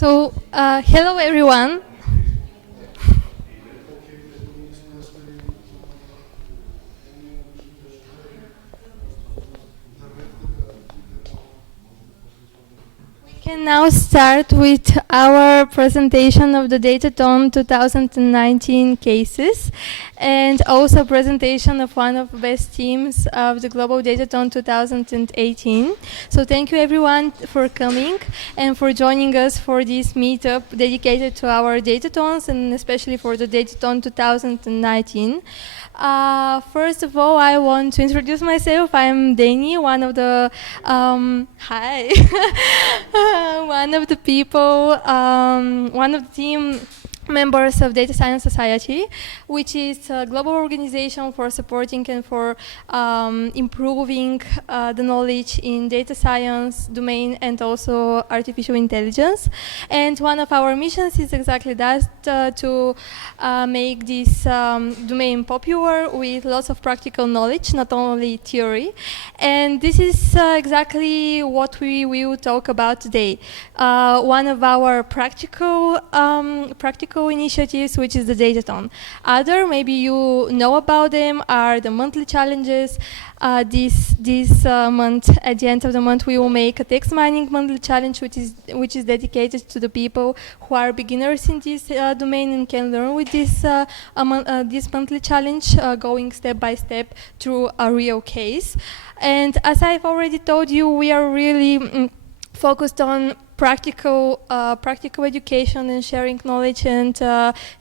Hello everyone. We can now start with our presentation of the Datathon 2019 cases and also presentation of one of the best teams of the Global Datathon 2018. So thank you everyone for coming and for joining us for this meetup dedicated to our Datathons and especially for the Datathon 2019. First of all, I want to introduce myself. I'm Dani, one of the one of the people, one of the team members of Data Science Society, which is a global organization for supporting and for improving the knowledge in data science domain and also artificial intelligence. And one of our missions is exactly that, to make this domain popular with lots of practical knowledge, not only theory. And this is exactly what we will talk about today. One of our practical initiatives, which is the Datathon. Other, maybe you know about them, are the monthly challenges. This month, at the end of the month, we will make a text mining monthly challenge, which is dedicated to the people who are beginners in this domain and can learn with this monthly challenge, going step by step through a real case. And as I've already told you, we are really focused on practical education and sharing knowledge and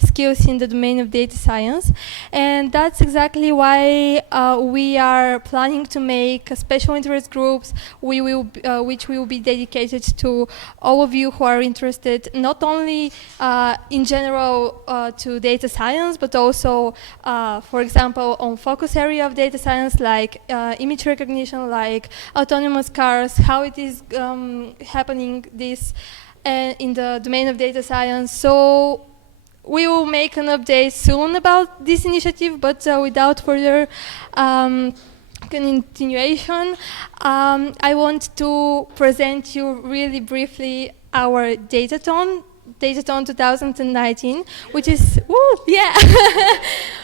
skills in the domain of data science. And that's exactly why we are planning to make special interest groups which will be dedicated to all of you who are interested, not only in general to data science, but also, for example, on focus area of data science like image recognition, like autonomous cars, how it is happening in the domain of data science. So we will make an update soon about this initiative, but without further continuation, I want to present you really briefly our Datathon 2019, which is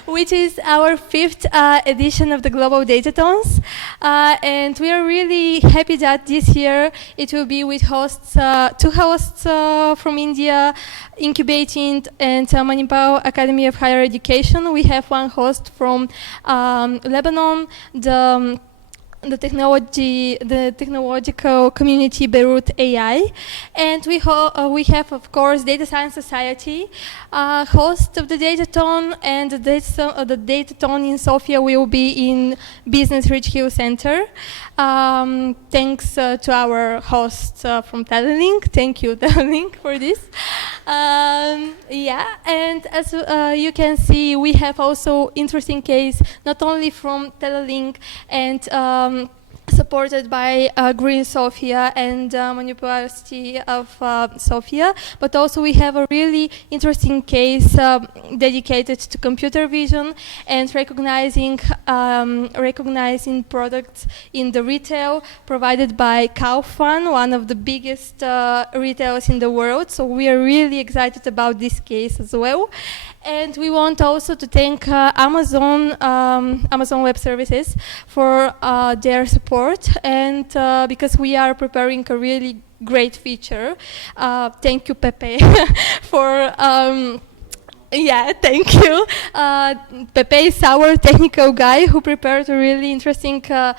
which is our fifth edition of the Global Datathons, and we are really happy that this year it will be with two hosts from India, Incubating and Manipal Academy of Higher Education. We have one host from Lebanon, the technological community Beirut AI, and we have, of course, Data Science Society, host of the Datathon, and the Datathon in Sofia will be in Business Rich Hill Center. Thanks to our hosts from Telelink. Thank you, Telelink, for this. And as you can see, we have also interesting case, not only from Telelink and supported by Green Sofia and Municipality of Sofia, but also we have a really interesting case dedicated to computer vision and recognizing products in the retail provided by Kaufman, one of the biggest retailers in the world. So we are really excited about this case as well. And we want also to thank Amazon Web Services for their support, and because we are preparing a really great feature. Thank you, Pepe, for thank you. Pepe is our technical guy who prepared a really interesting technical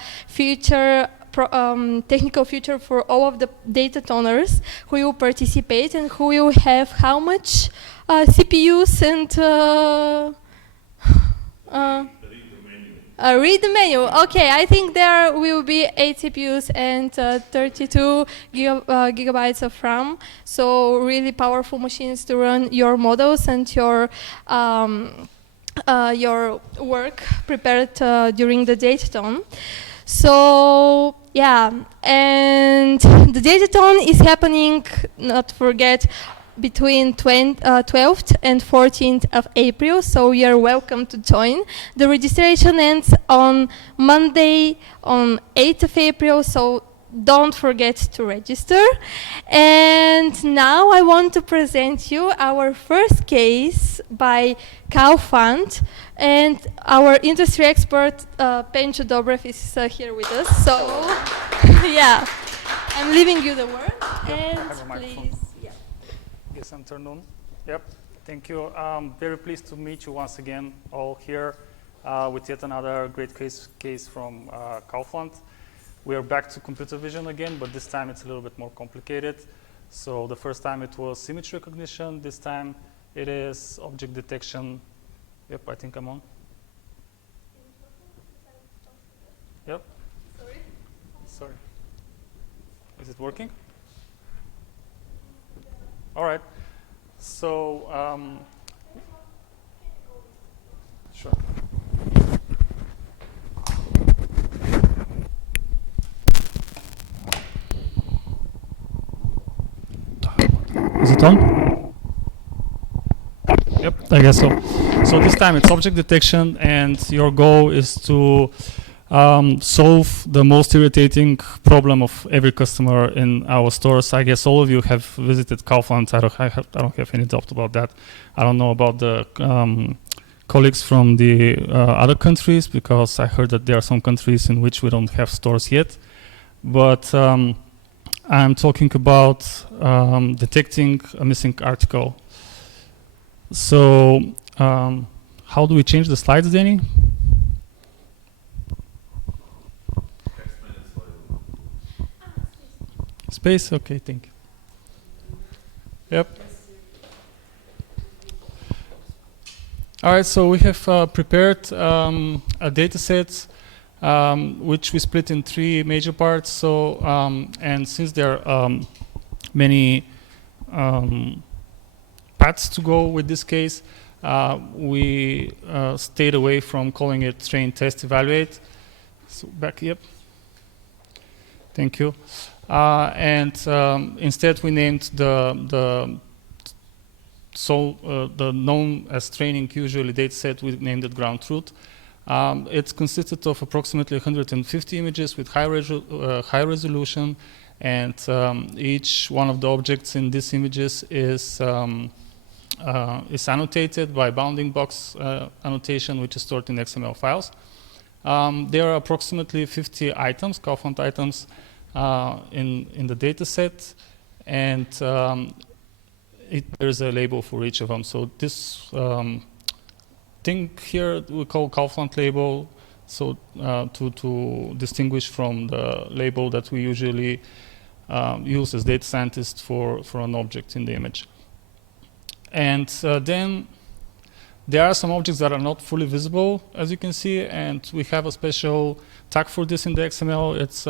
feature for all of the Datathoners who will participate and who will have how much CPUs and read the menu. Okay, I think there will be 8 CPUs and 32 gigabytes of RAM. So really powerful machines to run your models and your work prepared during the Datathon. So and the Datathon is happening, not to forget, between 12th and 14th of April, so you are welcome to join. The registration ends on Monday, on 8th of April, so don't forget to register. And now I want to present you our first case by Kaufland, and our industry expert Pencho Dobrev is here with us. So yeah, I'm leaving you the word. And please, yeah. Yes, I'm turned on. Yep, thank you. Very pleased to meet you once again, all here with yet another great case from Kaufland. We are back to computer vision again, but this time it's a little bit more complicated. So the first time it was image recognition. This time it is object detection. Yep, I think I'm on. Yep. Sorry. Is it working? All right. So, sure. Is it on? Yep, I guess so. So this time it's object detection, and your goal is to solve the most irritating problem of every customer in our stores. I guess all of you have visited Kaufland. I don't have any doubt about that. I don't know about the colleagues from the other countries, because I heard that there are some countries in which we don't have stores yet. But I'm talking about detecting a missing article. So how do we change the slides, Danny? Space? Okay, thank you. Yep. All right, so we have prepared a data set which we split in 3 major parts. So, and since there are many paths to go with this case, we stayed away from calling it train, test, evaluate. So back, yep. Thank you. And instead we named the known as training usually data set, we named it ground truth. It's consisted of approximately 150 images with high resolution, and each one of the objects in these images is annotated by bounding box annotation, which is stored in XML files. There are approximately 50 items, Kaufland items, in the data set, and there's a label for each of them. So this thing here we call Kaufland label, so to distinguish from the label that we usually use as data scientists for an object in the image. And then there are some objects that are not fully visible, as you can see, and we have a special tag for this in the XML. It's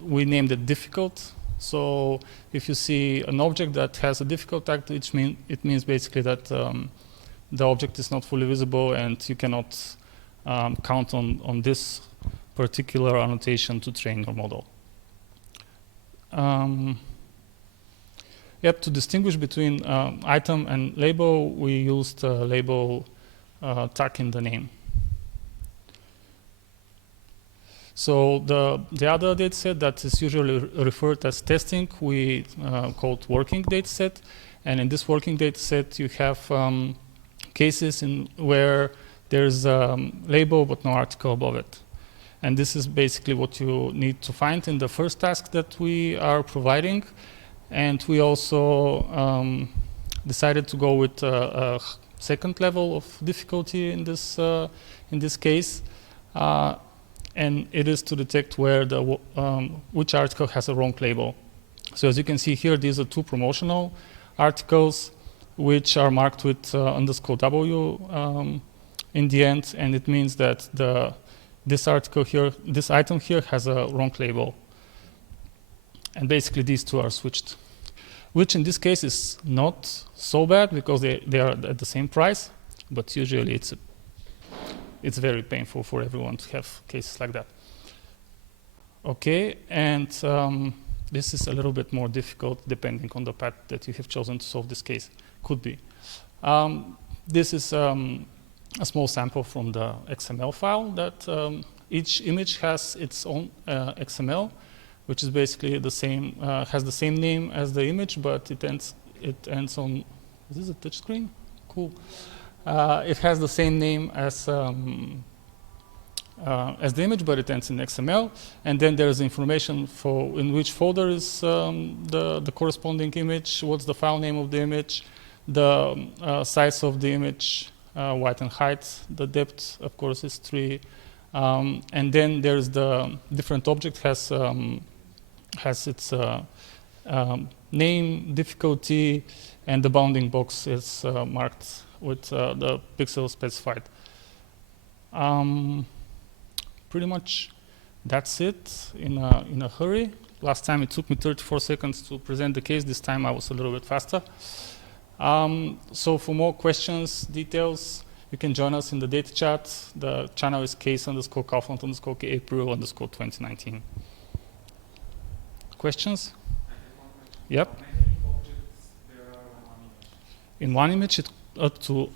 we named it difficult. So if you see an object that has a difficult tag, it means basically that the object is not fully visible, and you cannot count on this particular annotation to train your model. Yep, to distinguish between item and label, we used label tag in the name. So the other data set that is usually referred as testing, we called working data set. And in this working data set, you have cases in where there's a label but no article above it. And this is basically what you need to find in the first task that we are providing. And we also decided to go with a second level of difficulty in this case. And it is to detect where which article has a wrong label. So as you can see here, these are 2 promotional articles which are marked with _W in the end, and it means that this article here, this item here, has a wrong label. And basically these 2 are switched, which in this case is not so bad because they are at the same price, but usually it's very painful for everyone to have cases like that. Okay, and this is a little bit more difficult depending on the path that you have chosen to solve this case. Could be. This is a small sample from the XML file that each image has its own XML, which is basically the same, has the same name as the image, but it ends on, is this a touch screen? Cool. It has the same name as the image, but it ends in XML. And then there's information for in which folder is the corresponding image, what's the file name of the image, the size of the image, width and height, the depth, of course, is 3. And then there's the different object has its name, difficulty, and the bounding box is marked with the pixel specified. Pretty much that's it in a hurry. Last time it took me 34 seconds to present the case. This time I was a little bit faster. So for more questions, details, you can join us in the data chat. The channel is case_Kaufland_April_2019. Questions? Yep. How many objects there are in one image? In one image, it's up to.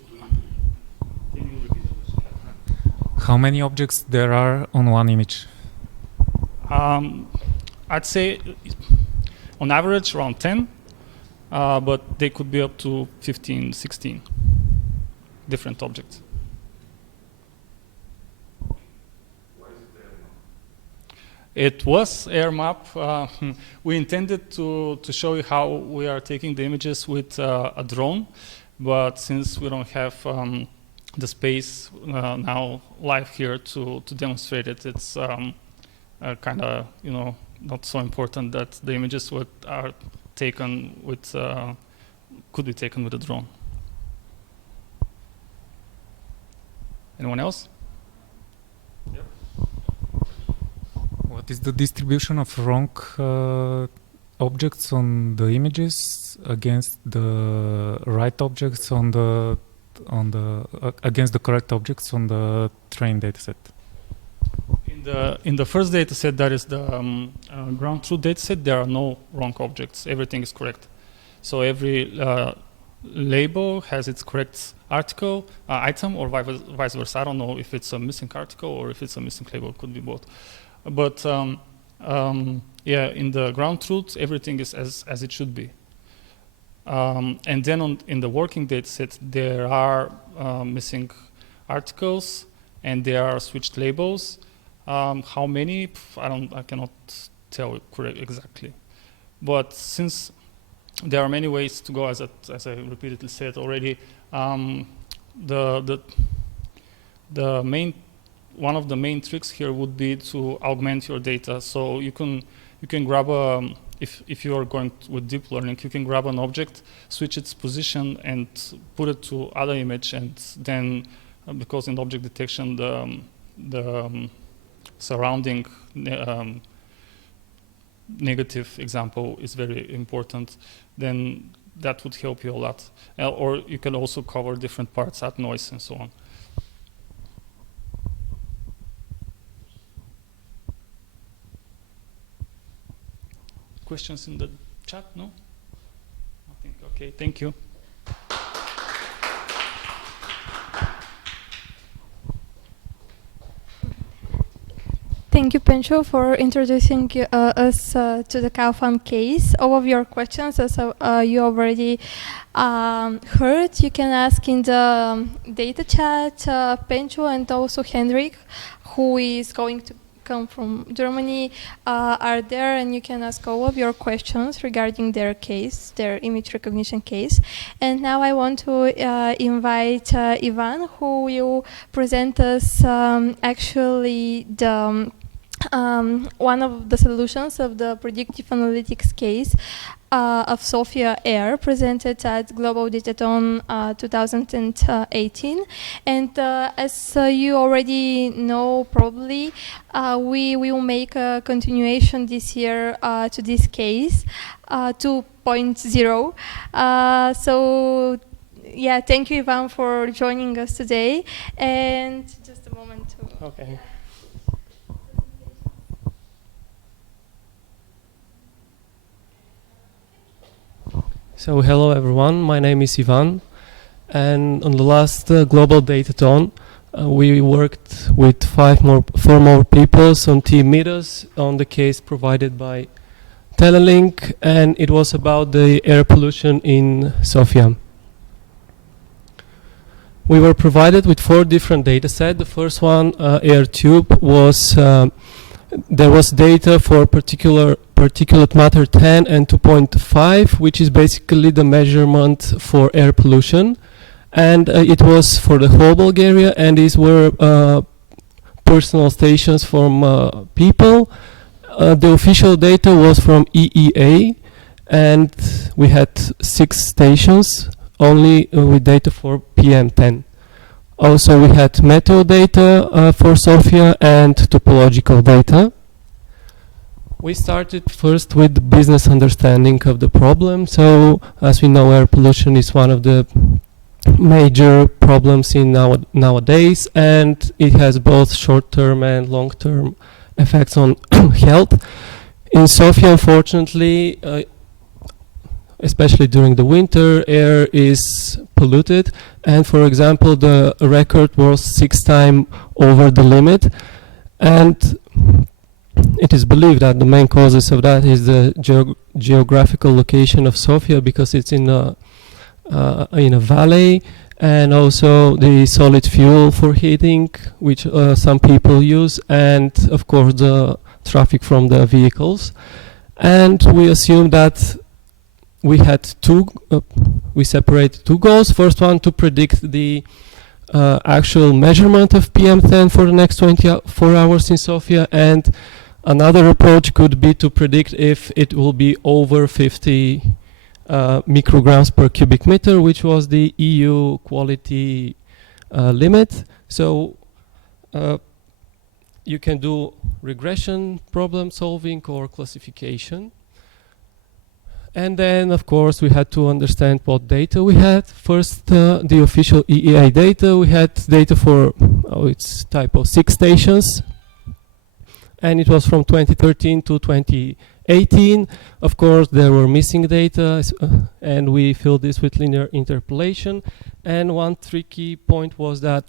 How many objects there are on one image? I'd say on average around 10, but they could be up to 15, 16 different objects. Why is it there now? It was air map. We intended to show you how we are taking the images with a drone, but since we don't have the space now live here to demonstrate it, it's kind of not so important that the images are taken with could be taken with a drone. Anyone else? What is the distribution of wrong objects on the images against the right objects on the against the correct objects on the trained dataset? In the first dataset, that is the ground truth dataset, there are no wrong objects. Everything is correct. So every label has its correct article, item, or vice versa. I don't know if it's a missing article or if it's a missing label. It could be both. But yeah, in the ground truth, everything is as it should be. And then in the working dataset, there are missing articles and there are switched labels. How many? I cannot tell exactly. But since there are many ways to go, as I repeatedly said already, one of the main tricks here would be to augment your data. So you can grab if you are going with deep learning, you can grab an object, switch its position, and put it to other image, and then because in object detection the surrounding negative example is very important, then that would help you a lot. Or you can also cover different parts, add noise and so on. Questions in the chat? No? Nothing. Okay, thank you. Thank you, Pencho, for introducing us to the Kaufland case. All of your questions, as you already heard, you can ask in the data chat. Pencho and also Henrik, who is going to come from Germany, are there, and you can ask all of your questions regarding their case, their image recognition case. And now I want to invite Ivan, who will present us actually the one of the solutions of the predictive analytics case of Sofia Air, presented at Global Datathon 2018. And as you already know, probably, we will make a continuation this year to this case, 2.0. So, yeah, thank you, Ivan, for joining us today. And just a moment to... Okay. So hello everyone, my name is Ivan, and on the last Global Datathon We worked with four more people on team meetups on the case provided by Telelink, and it was about the air pollution in Sofia. We were provided with 4 different data sets. The first one, AirTube, was there was data for particulate matter 10 and 2.5, which is basically the measurement for air pollution. And it was for the whole Bulgaria, and these were personal stations from people. The official data was from EEA, and we had 6 stations only with data for PM10. Also, we had meteo data for Sofia and topological data. We started first with business understanding of the problem. So, as we know, air pollution is one of the major problems in nowadays, and it has both short-term and long-term effects on health. In Sofia, unfortunately, especially during the winter, air is polluted, and for example, the record was 6 times over the limit, and it is believed that the main causes of that is the geographical location of Sofia, because it's in a valley, and also the solid fuel for heating, which some people use, and of course the traffic from the vehicles. And we assume that we had we separated 2 goals. First one, to predict the actual measurement of PM10 for the next 24 hours in Sofia, and another approach could be to predict if it will be over 50 micrograms per cubic meter, which was the EU quality limit. So you can do regression, problem solving, or classification. And then, of course, we had to understand what data we had. First, the official EEA data. We had data for its type of 6 stations, and it was from 2013 to 2018. Of course, there were missing data, and we filled this with linear interpolation. And one tricky point was that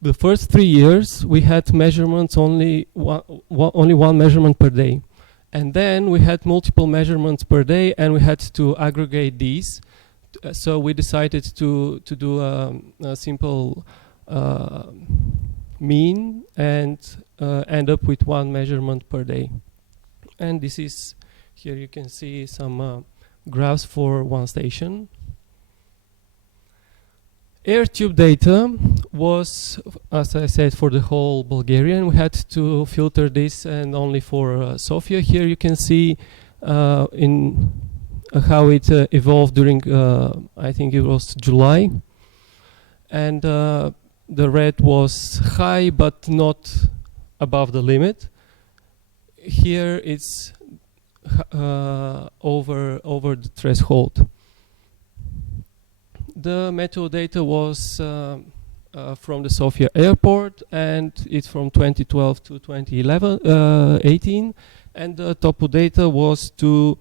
the first 3 years we had measurements only one measurement per day. And then we had multiple measurements per day, and we had to aggregate these. So we decided to do a simple mean and end up with 1 measurement per day. And this is, here you can see some graphs for 1 station. AirTube data was, as I said, for the whole Bulgarian. We had to filter this, and only for Sofia. Here you can see in how it evolved during, I think it was July. And the red was high, but not above the limit. Here it's over the threshold. The meteo data was from the Sofia airport, and it's from 2012 to 2018. And the topo data was to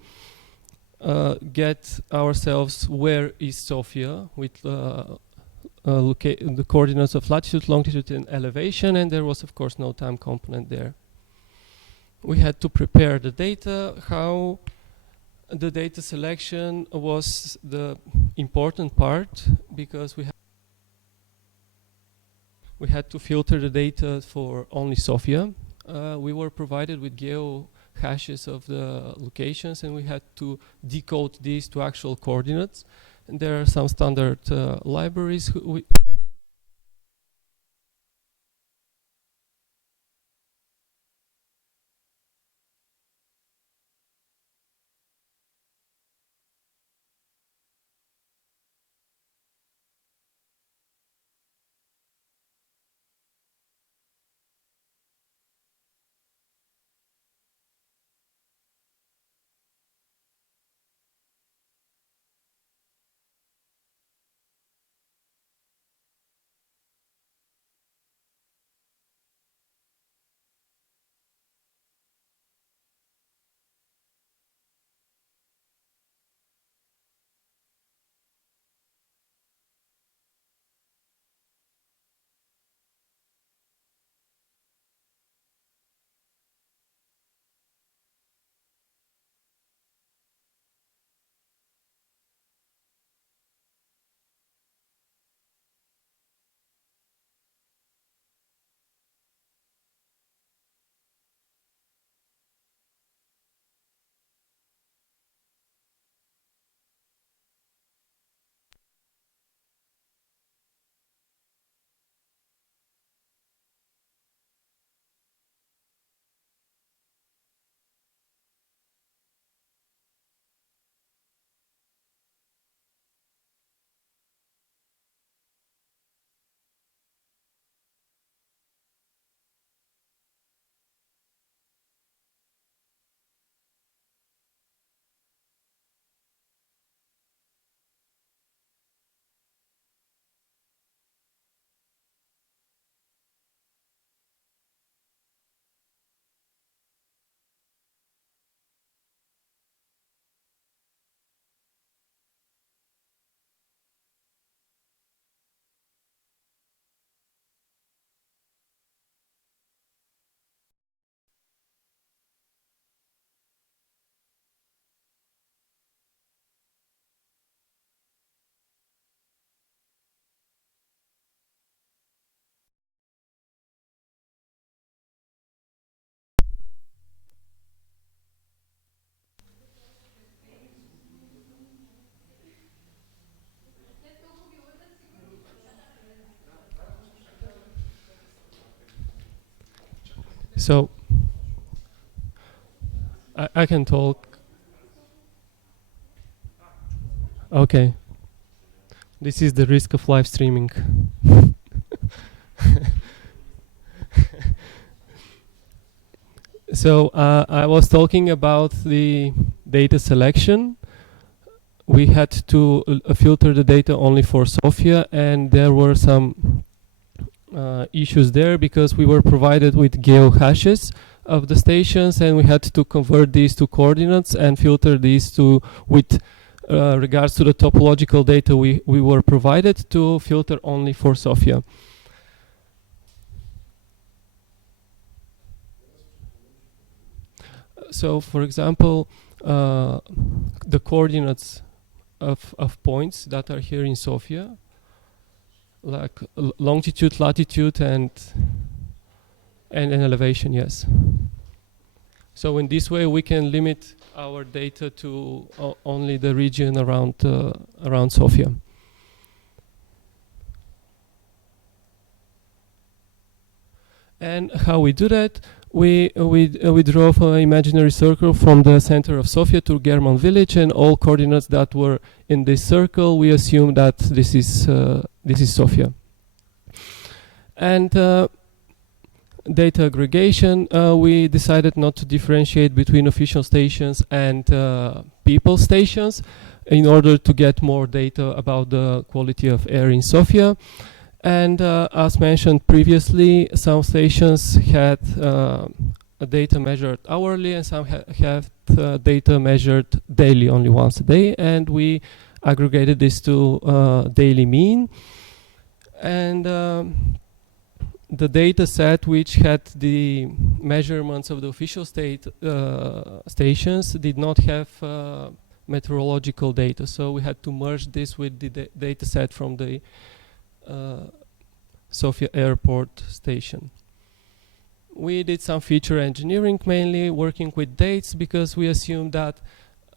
get ourselves where is Sofia with the coordinates of latitude, longitude, and elevation. And there was, of course, no time component there. We had to prepare the data. How the data selection was the important part, because we had to filter the data for only Sofia. We were provided with geo hashes of the locations, and we had to decode these to actual coordinates. And there are some standard libraries So I can talk. Okay. This is the risk of live streaming. So I was talking about the data selection. We had to filter the data only for Sofia, and there were some issues there because we were provided with geohashes of the stations, and we had to convert these to coordinates and filter these to with regards to the topological data we were provided to filter only for Sofia. So, for example, the coordinates of points that are here in Sofia, like longitude, latitude, and an elevation, yes. So in this way, we can limit our data to only the region around Sofia. And how we do that? We drove an imaginary circle from the center of Sofia to German village, and all coordinates that were in this circle, we assume that this is Sofia. And data aggregation, we decided not to differentiate between official stations and people stations in order to get more data about the quality of air in Sofia. And as mentioned previously, some stations had data measured hourly, and some have data measured daily, only once a day. And we aggregated this to daily mean. And the data set which had the measurements of the official stations did not have meteorological data. So we had to merge this with the data set from the Sofia airport station. We did some feature engineering, mainly working with dates, because we assumed that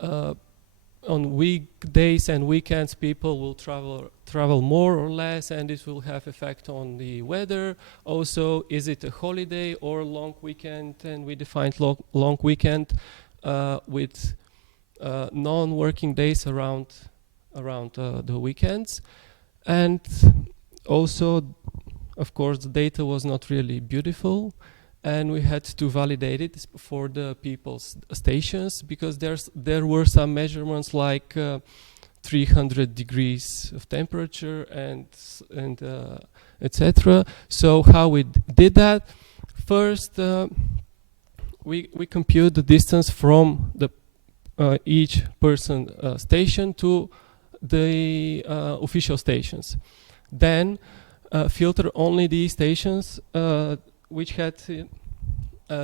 on weekdays and weekends people will travel more or less, and this will have effect on the weather. Also, is it a holiday or long weekend? And we defined long weekend with non-working days around the weekends. And also, of course, the data was not really beautiful, and we had to validate it for the people's stations, because there were some measurements like 300 degrees of temperature and etc. So how we did that? First, we compute the distance from the each person station to the official stations. Then filter only the stations which had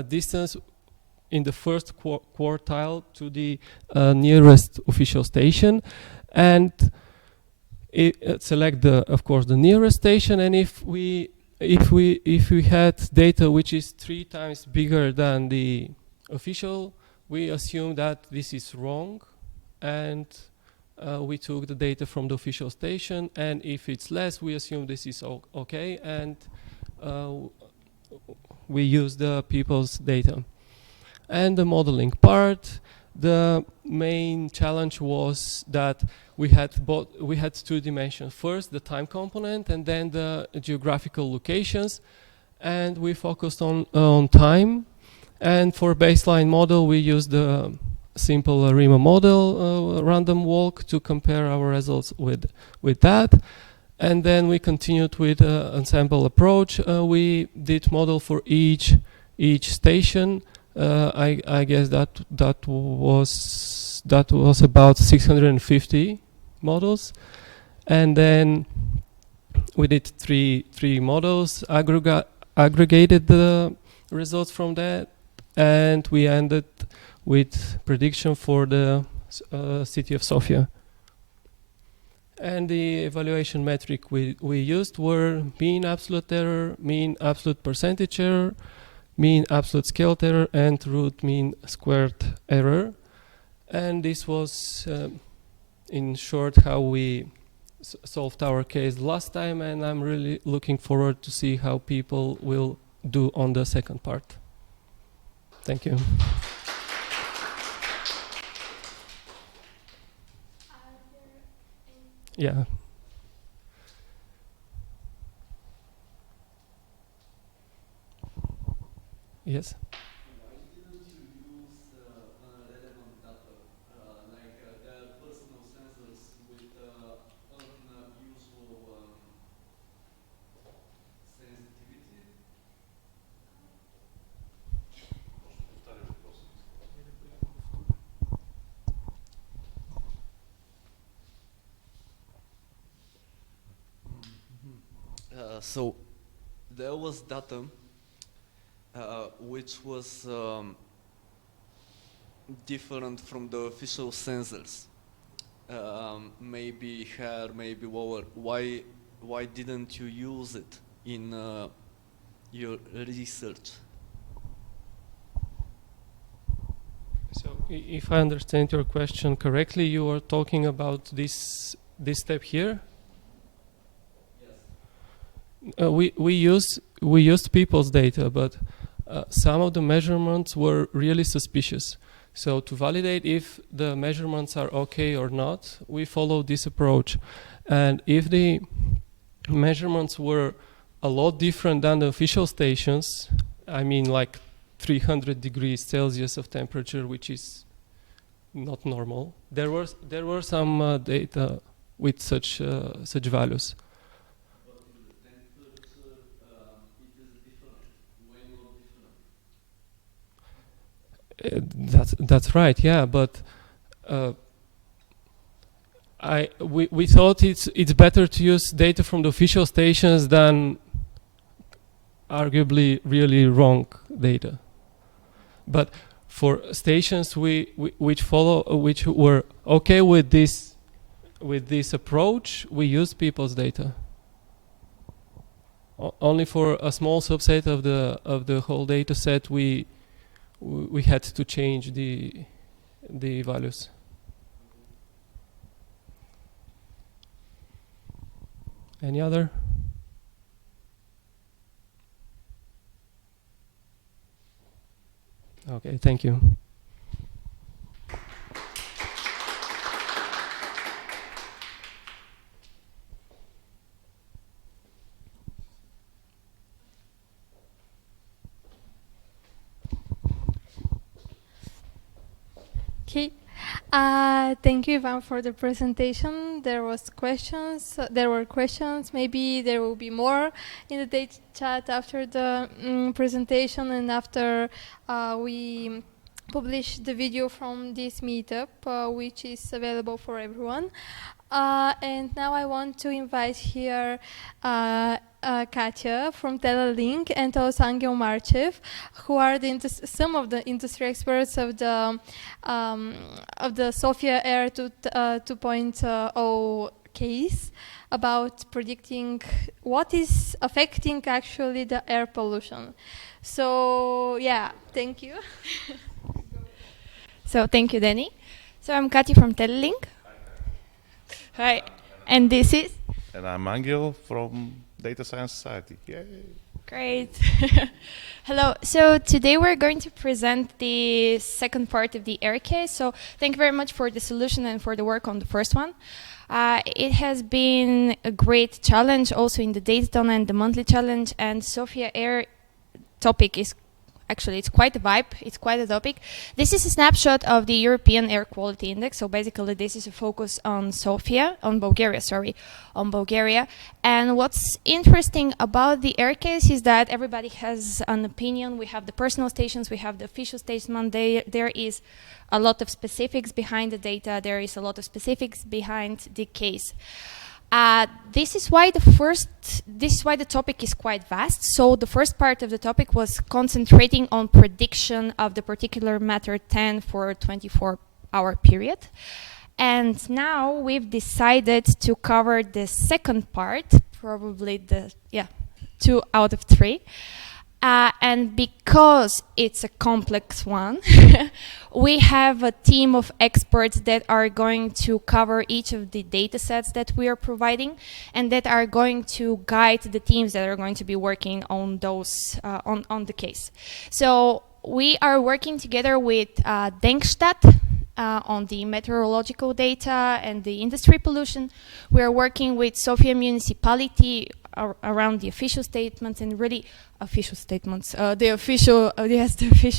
distance in the first quartile to the nearest official station, and select of course the nearest station. And if we had data which is 3 times bigger than the official, we assume that this is wrong, and we took the data from the official station. And if it's less, we assume this is okay, and we use the people's data. And the modeling part, the main challenge was that we had 2 dimensions. First, the time component, and then the geographical locations. And we focused on time. And for baseline model, we used the simple ARIMA model, random walk, to compare our results with that. And then we continued with ensemble approach. We did model for each station. I guess that was about 650 models. And then we did three models, aggregated the results from that, and we ended with prediction for the city of Sofia. And the evaluation metric we used were mean absolute error, mean absolute percentage error, mean absolute scaled error, and root mean squared error. And this was, in short, how we solved our case last time, and I'm really looking forward to see how people will do on the second part. Thank you. Yeah. Yes. Why didn't you use relevant data, like the personal sensors with unusual sensitivity? So there was data which was different from the official sensors. Maybe higher, maybe lower. Why didn't you use it in your research? So, if I understand your question correctly, you are talking about this step here. Yes. We used people's data, but some of the measurements were really suspicious. So to validate if the measurements are okay or not, we follow this approach. And if the measurements were a lot different than the official stations, I mean like 300 degrees Celsius of temperature, which is not normal. There were some data with such values. But in the temperature, it is different, way more different. That's right, yeah. But we thought it's better to use data from the official stations than arguably really wrong data. But for stations which were okay with this approach, we used people's data. Only for a small subset of the whole data set we had to change the values. Any other? Okay, thank you. Okay. Thank you, Ivan, for the presentation. There were questions. Maybe there will be more in the data chat after the presentation and after we publish the video from this meetup, which is available for everyone. And now I want to invite here Katya from Telelink and also Angel Marchev, who are some of the industry experts of the Sofia Air 2.0 case about predicting what is affecting actually the air pollution. So yeah, thank you. So thank you, Danny. So I'm Katya from Telelink. Hi. And this is? And I'm Angel from Data Science Society. Yay! Great. Hello. So today we're going to present the second part of the air case. So thank you very much for the solution and for the work on the first one. It has been a great challenge also in the Datathon and the monthly challenge, and Sofia Air topic is actually, it's quite a vibe, it's quite a topic. This is a snapshot of the European Air Quality Index. So basically this is a focus on Bulgaria. And what's interesting about the air case is that everybody has an opinion. We have the personal stations, we have the official statement. There is a lot of specifics behind the data. There is a lot of specifics behind the case. This is why the topic is quite vast. So the first part of the topic was concentrating on prediction of the particular matter 10 for a 24-hour period. And now we've decided to cover the second part, probably 2 out of 3. And because it's a complex one, we have a team of experts that are going to cover each of the data sets that we are providing and that are going to guide the teams that are going to be working on those on the case. So we are working together with Denkstadt on the meteorological data and the industry pollution. We are working with Sofia municipality around the official statements and really official statements, the official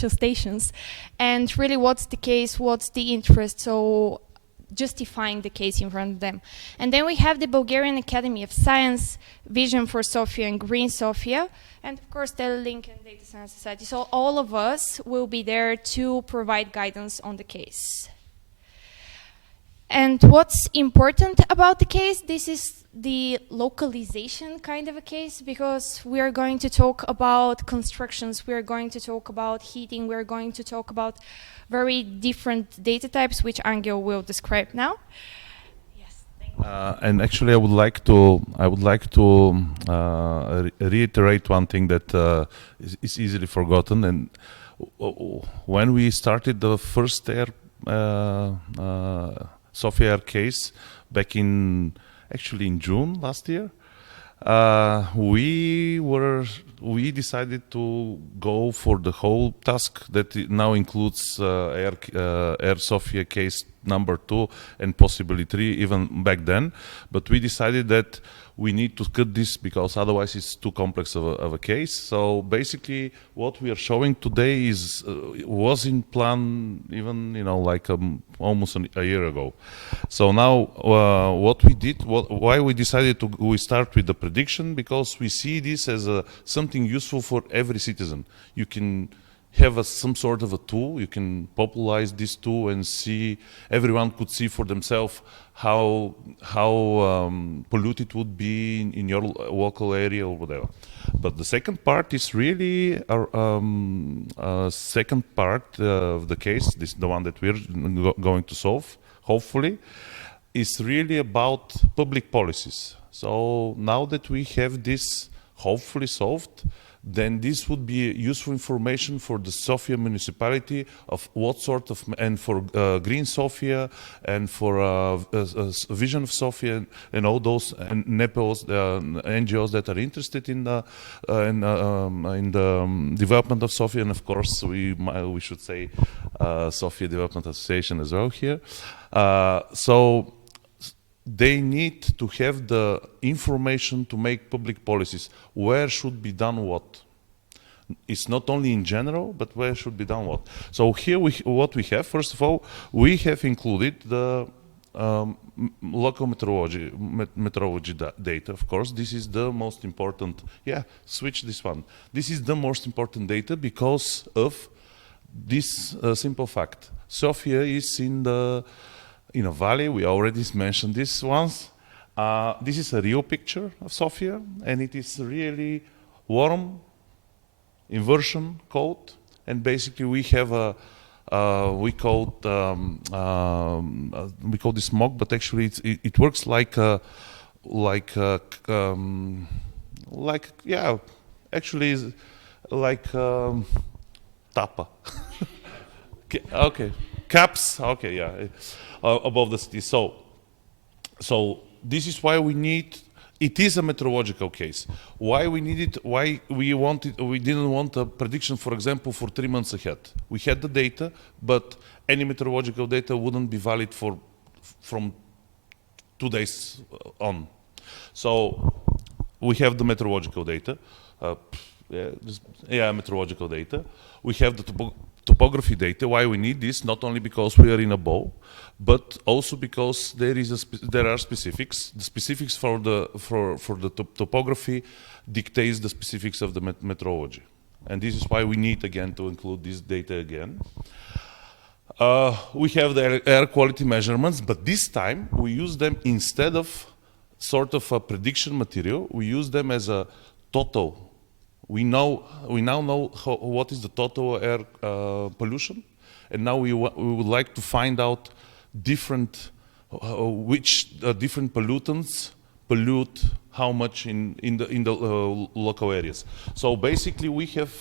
stations, and really what's the case, what's the interest, so justifying the case in front of them. And then we have the Bulgarian Academy of Science, Vision for Sofia and Green Sofia, and of course Telelink and Data Science Society. So all of us will be there to provide guidance on the case. And what's important about the case, this is the localization kind of a case, because we are going to talk about constructions, we are going to talk about heating, we are going to talk about very different data types, which Angel will describe now. Yes, thank you. And actually, I would like to reiterate one thing that is easily forgotten. And when we started the first Sofia Air case back in June last year, we decided to go for the whole task that now includes Air Sofia case number 2 and possibly 3 even back then. But we decided that we need to cut this because otherwise it's too complex of a case. So basically what we are showing today was in plan even like almost a year ago. So now what we did, why we decided we start with the prediction, because we see this as something useful for every citizen. You can have some sort of a tool, you can popularize this tool and see, everyone could see for themselves how polluted it would be in your local area or whatever. But the second part is really second part of the case, this the one that we're going to solve, hopefully, is really about public policies. So now that we have this hopefully solved, then this would be useful information for the Sofia municipality of what sort of, and for Green Sofia and for Vision of Sofia and all those NPOs, NGOs that are interested in the development of Sofia, and of course we should say Sofia Development Association as well here. So they need to have the information to make public policies. Where should be done what? It's not only in general, but where should be done what? So here what we have, first of all, we have included the local meteorology data. Of course, this is the most important. Yeah, switch this one. This is the most important data because of this simple fact. Sofia is in a valley. We already mentioned this once. This is a real picture of Sofia, and it is really warm, inversion, cold, and basically we have we call this smog, but actually it works like tapa. Okay, caps. Okay, yeah. Above the city. So this is why we need. It is a meteorological case. Why we need it? Why we didn't want a prediction, for example, for 3 months ahead. We had the data, but any meteorological data wouldn't be valid from 2 days on. So we have the meteorological data. Meteorological data. We have the topography data. Why we need this? Not only because we are in a bowl, but also because there are specifics. The specifics for the topography dictates the specifics of the meteorology, and this is why we need again to include this data again. We have the air quality measurements, but this time we use them instead of sort of a prediction material. We use them as a total. We now know what is the total air pollution, and now we would like to find out which different pollutants pollute how much in the local areas. So basically, we have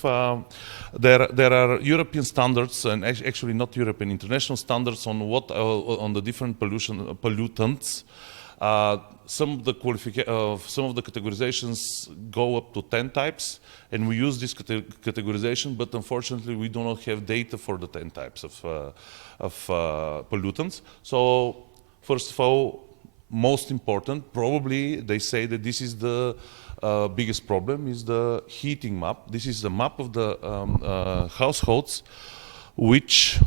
there are European standards, and actually not European, international standards on on the different pollutants Some of the categorizations go up to 10 types, and we use this categorization, but unfortunately we do not have data for the 10 types of pollutants. So first of all, most important, probably they say that this is the biggest problem, is the heating map. This is the map of the households which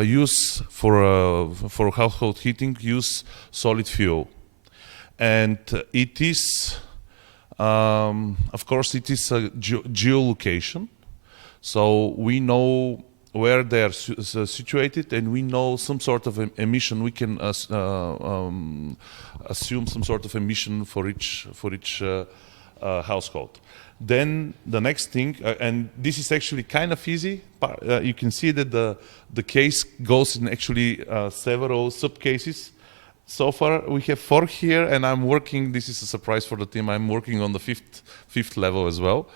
use for household heating use solid fuel, and it is of course it is a geolocation, so we know where they are situated, and we know some sort of emission. We can assume some sort of emission for each household. Then the next thing, and this is actually kind of easy. You can see that the case goes in actually several subcases. So far we have 4 here, and I'm working. This is a surprise for the team. I'm working on the fifth level as well.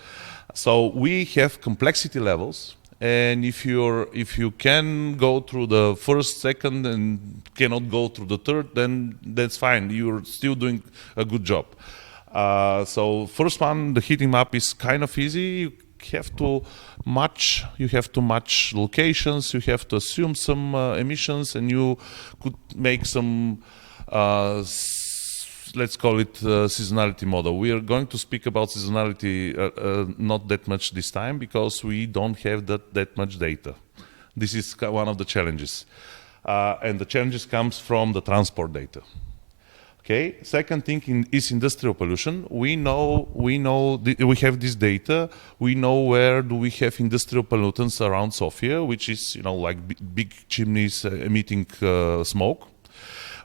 So we have complexity levels, and if you can go through the first, second, and cannot go through the third, then that's fine. You're still doing a good job. So first one, the heating map is kind of easy. You have to match locations, you have to assume some emissions, and you could make some, let's call it seasonality model. We are going to speak about seasonality not that much this time, because we don't have that much data. This is one of the challenges. And the challenges comes from the transport data. Okay. Second thing is industrial pollution. We have this data. We know where do we have industrial pollutants around Sofia, which is like big chimneys emitting smoke.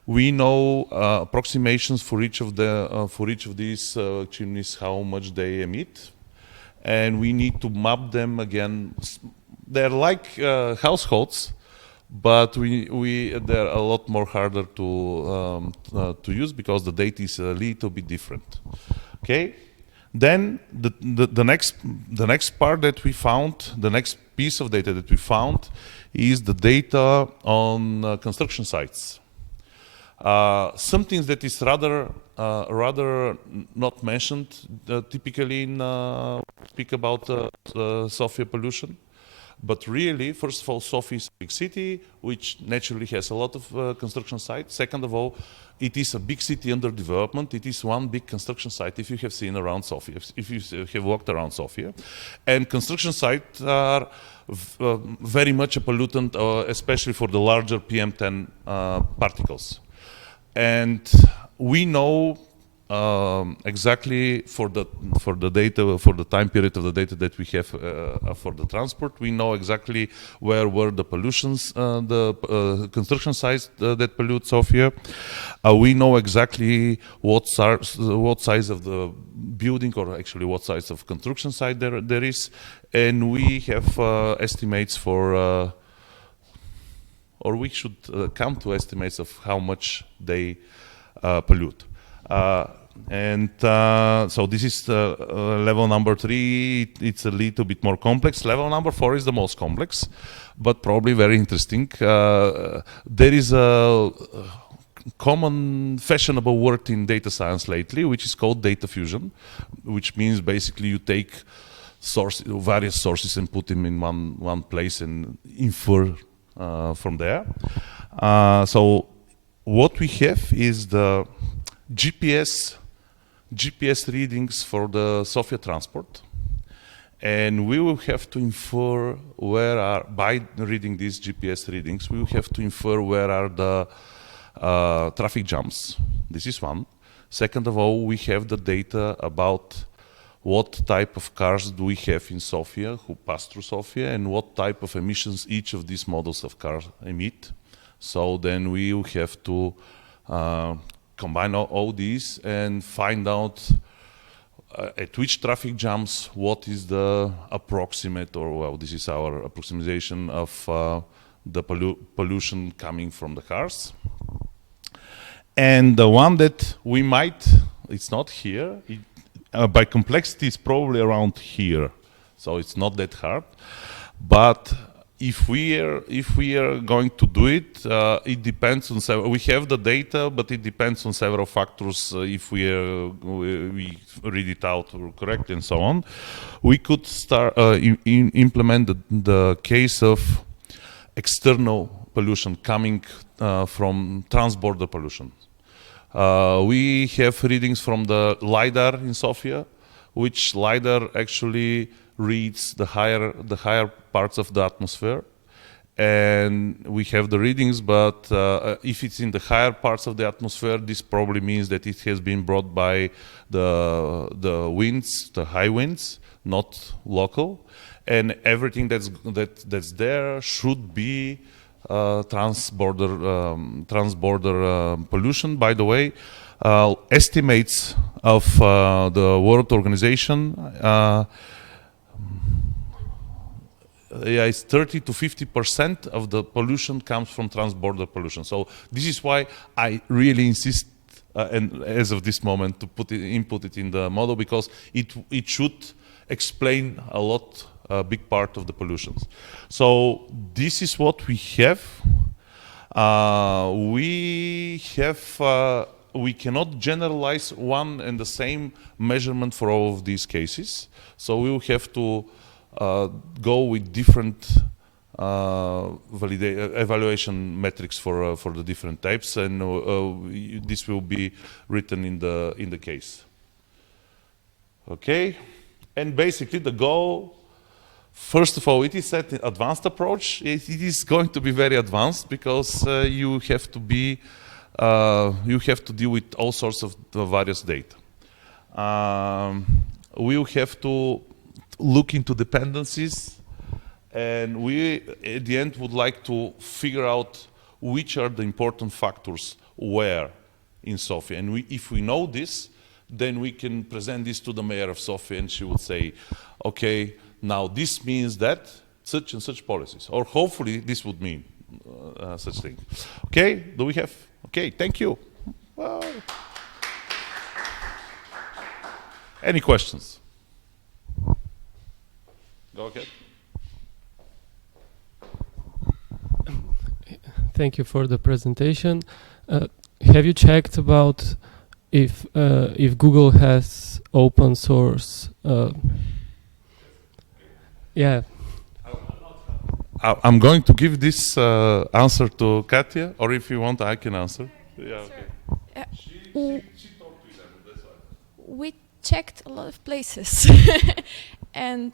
We know approximations for each of these chimneys, how much they emit, and we need to map them again. They're like households, but they're a lot more harder to use, because the data is a little bit different. Okay, then the next part that we found, the next piece of data that we found, is the data on construction sites. Something that is rather not mentioned typically in speak about Sofia pollution. But really, first of all, Sofia is a big city, which naturally has a lot of construction sites. Second of all, it is a big city under development. It is one big construction site, if you have seen around Sofia, if you have walked around Sofia. And construction sites are very much a pollutant, especially for the larger PM10 particles. And we know exactly for the data, for the time period of the data that we have for the transport, we know exactly where were the pollutions, the construction sites that pollute Sofia. We know exactly what size of the building, or actually what size of construction site there is, and we have estimates for, or we should come to estimates of how much they pollute. So this is level number 3. It's a little bit more complex. Level number 4 is the most complex, but probably very interesting. There is a common fashionable word in data science lately, which is called data fusion, which means basically you take various sources and put them in one place and infer from there. So what we have is the GPS readings for the Sofia transport, and we will have to infer by reading these GPS readings, we will have to infer where are the traffic jams. This is one. Second of all, we have the data about what type of cars do we have in Sofia who pass through Sofia, and what type of emissions each of these models of cars emit. So then we will have to combine all these and find out at which traffic jams what is the approximate, or well, this is our approximation of the pollution coming from the cars. And the one that we might, it's not here, by complexity it's probably around here, so it's not that hard. But if we are going to do it, it depends on several. We have the data, but it depends on several factors. If we read it out correctly and so on, we could start implement the case of external pollution coming from transborder pollution. We have readings from the LiDAR in Sofia, which LiDAR actually reads the higher parts of the atmosphere, and we have the readings, but if it's in the higher parts of the atmosphere, this probably means that it has been brought by the winds, the high winds, not local, and everything that's there should be transborder pollution. By the way, estimates of the World Organization, it's 30 to 50% of the pollution comes from transborder pollution. So this is why I really insist, and as of this moment, to input it in the model, because it should explain a lot, a big part of the pollutions. So this is what we have. We cannot generalize one and the same measurement for all of these cases. So we will have to go with different evaluation metrics for the different types, and this will be written in the case. Okay, and basically the goal. First of all, it is an advanced approach. It is going to be very advanced because you have to deal with all sorts of various data. We will have to look into dependencies, and we at the end would like to figure out which are the important factors where in Sofia. And if we know this, then we can present this to the mayor of Sofia, and she would say, okay, now this means that such and such policies, or hopefully this would mean such thing. Okay, do we have? Okay, thank you. Well, any questions? Go ahead. Thank you for the presentation. Have you checked about if Google has open source? Yeah. I'm going to give this answer to Katya, or if you want, I can answer. Yeah, okay. She talked to them, that's why. We checked a lot of places, and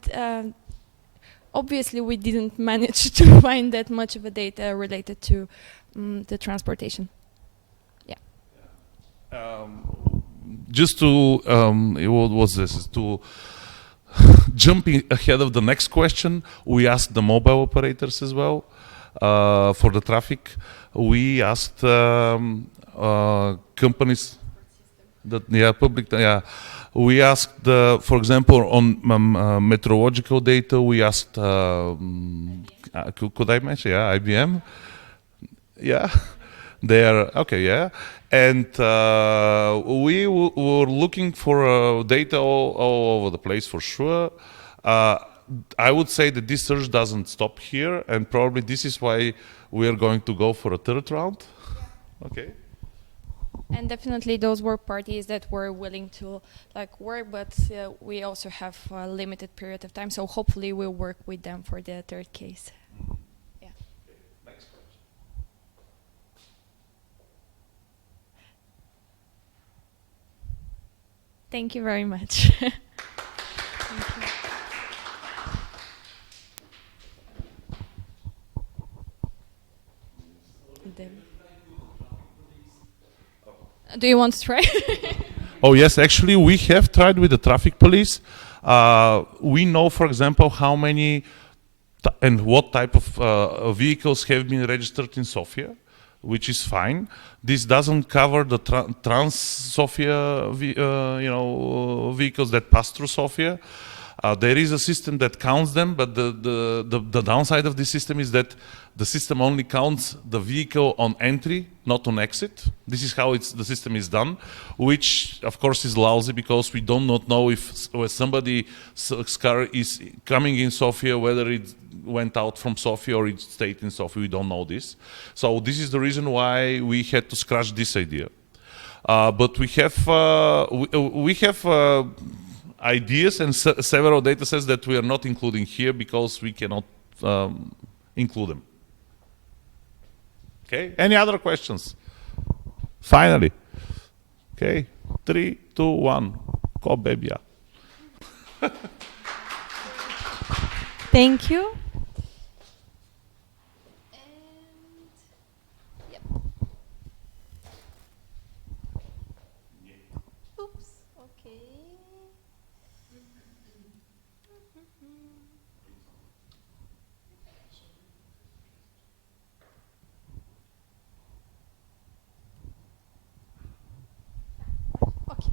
obviously we didn't manage to find that much of a data related to the transportation. Yeah. Just to, what was this? To jumping ahead of the next question, we asked the mobile operators as well for the traffic. We asked companies that, public, we asked, for example, on meteorological data, we asked, could I mention, IBM? Yeah, they are, okay, yeah. And we were looking for data all over the place for sure. I would say that this search doesn't stop here, and probably this is why we are going to go for a third round. Yeah. Okay. And definitely those were parties that were willing to work, but we also have a limited period of time, so hopefully we'll work with them for the third case. Yeah. Okay. Next question. Thank you very much. Thank you. Do you want to try? Oh yes, actually we have tried with the traffic police. We know, for example, how many and what type of vehicles have been registered in Sofia, which is fine. This doesn't cover the trans-Sofia vehicles that pass through Sofia. There is a system that counts them, but the downside of this system is that the system only counts the vehicle on entry, not on exit. This is how the system is done, which of course is lousy because we do not know if somebody's car is coming in Sofia, whether went out from Sofia or it stayed in Sofia. We don't know this. So this is the reason why we had to scratch this idea. But we have ideas and several data sets that we are not including here because we cannot include them. Okay, any other questions? Finally. Okay, 3, 2, 1, go baby. Thank you. Oops, okay. Okay.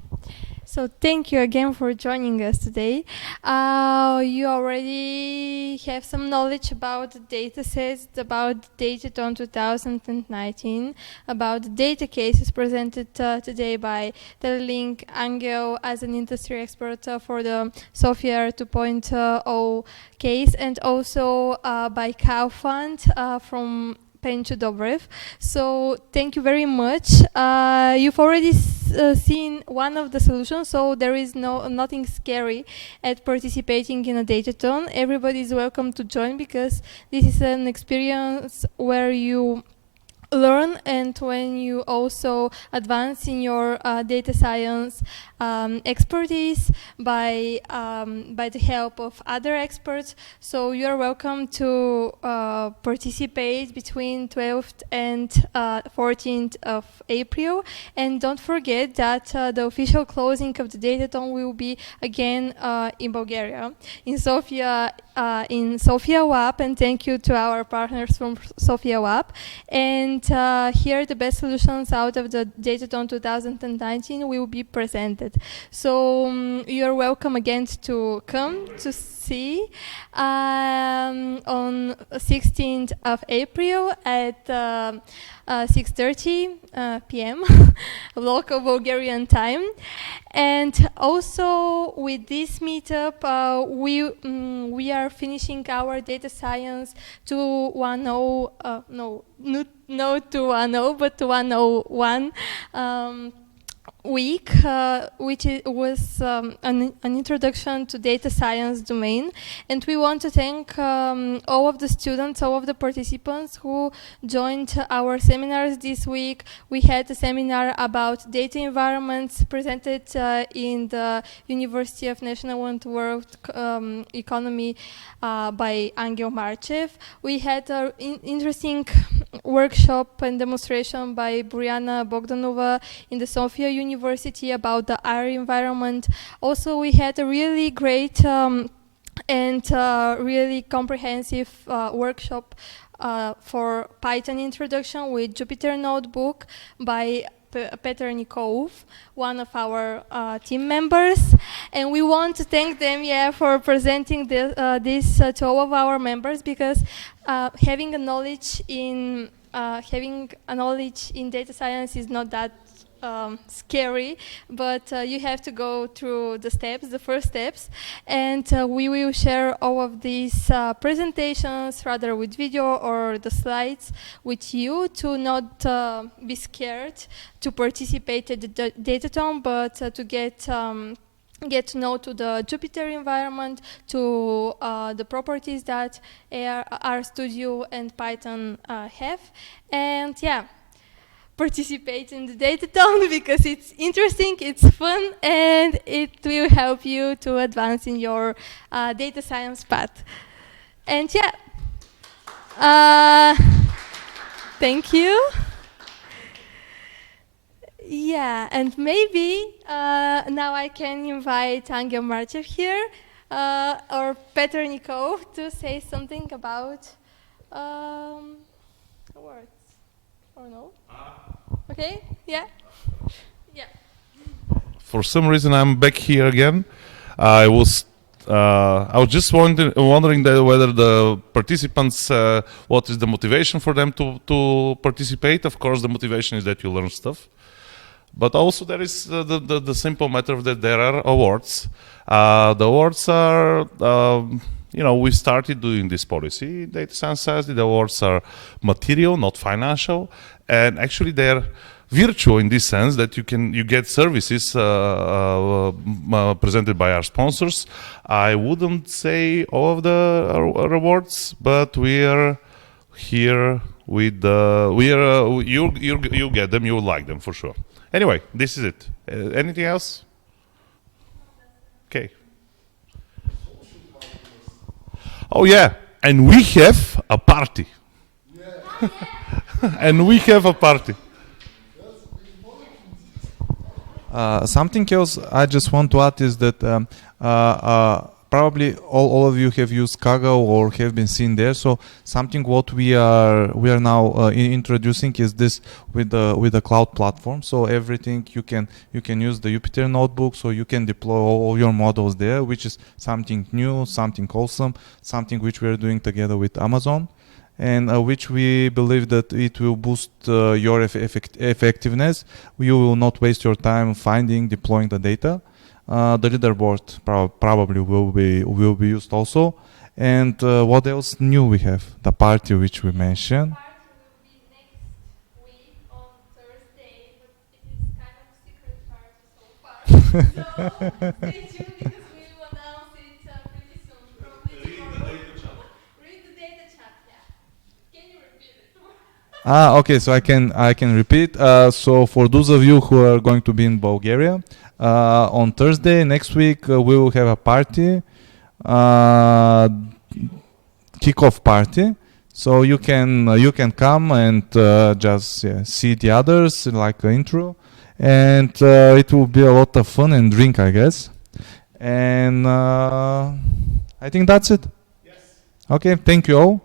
So thank you again for joining us today. You already have some knowledge about the data sets, about Datathon 2019, about the data cases presented today by Telelink Angel as an industry expert for the Sofia 2.0 case, and also by Kaufland from Penchu Dobrev. So thank you very much. You've already seen one of the solutions, so there is nothing scary at participating in a Datathon. Everybody is welcome to join because this is an experience where you learn and when you also advance in your data science expertise by the help of other experts. So you're welcome to participate between 12th and 14th of April. And don't forget that the official closing of the Datathon will be again in Bulgaria, in Sofia WAP, and thank you to our partners from Sofia WAP. And here the best solutions out of the Datathon 2019 will be presented. So you're welcome again to come to see on 16th of April at 6:30 p.m. local Bulgarian time. And also with this meetup, we are finishing our data science 210, not 210, but 101 week, which was an introduction to data science domain. And we want to thank all of the students, all of the participants who joined our seminars this week. We had a seminar about data environments presented in the University of National and World Economy by Angel Marchev. We had an interesting workshop and demonstration by Buriana Bogdanova in the Sofia University about the air environment. Also, we had a really great and really comprehensive workshop for Python introduction with Jupyter Notebook by Petr Nikov, one of our team members. And we want to thank them for presenting this to all of our members, because having a knowledge in data science is not that scary, but you have to go through the first steps, and we will share all of these presentations, rather with video or the slides, with you to not be scared to participate at the Datathon, but to get to know to the Jupyter environment, to the properties that RStudio and Python have, and participate in the Datathon because it's interesting, it's fun, and it will help you to advance in your data science path. And thank you. Yeah, and maybe now I can invite Angel Marchev here or Petr Nikov to say something about words, or no? Okay, yeah. For some reason, I'm back here again. I was just wondering whether the participants, what is the motivation for them to participate? Of course, the motivation is that you learn stuff. But also there is the simple matter that there are awards. The awards are we started doing this policy. Data Science says the awards are material, not financial, and actually they're virtual in this sense that you get services presented by our sponsors. I wouldn't say all of the rewards, but we are here with you get them, you will like them for sure. Anyway, this is it. Anything else? Okay. Oh yeah, and we have a party. And we have a party. Something else I just want to add is that probably all of you have used Kaggle or have been seen there. So something what we are now introducing is this with the cloud platform. So everything you can use the Jupyter notebook, so you can deploy all your models there, which is something new, something awesome, something which we are doing together with Amazon, and which we believe that it will boost your effectiveness. You will not waste your time deploying the data. The leaderboard probably will be used also. And what else new we have? The party which we mentioned. The party will be next week on Thursday, but it is kind of secret party so far. So stay tuned because we will announce it pretty soon, probably tomorrow. Read the data chat, yeah. Can you repeat it? Okay, so I can repeat. So for those of you who are going to be in Bulgaria, on Thursday next week we will have a party, kickoff party. So you can come and just see the others like an intro, and it will be a lot of fun and drink, I guess. And I think that's it. Yes. Okay, thank you all.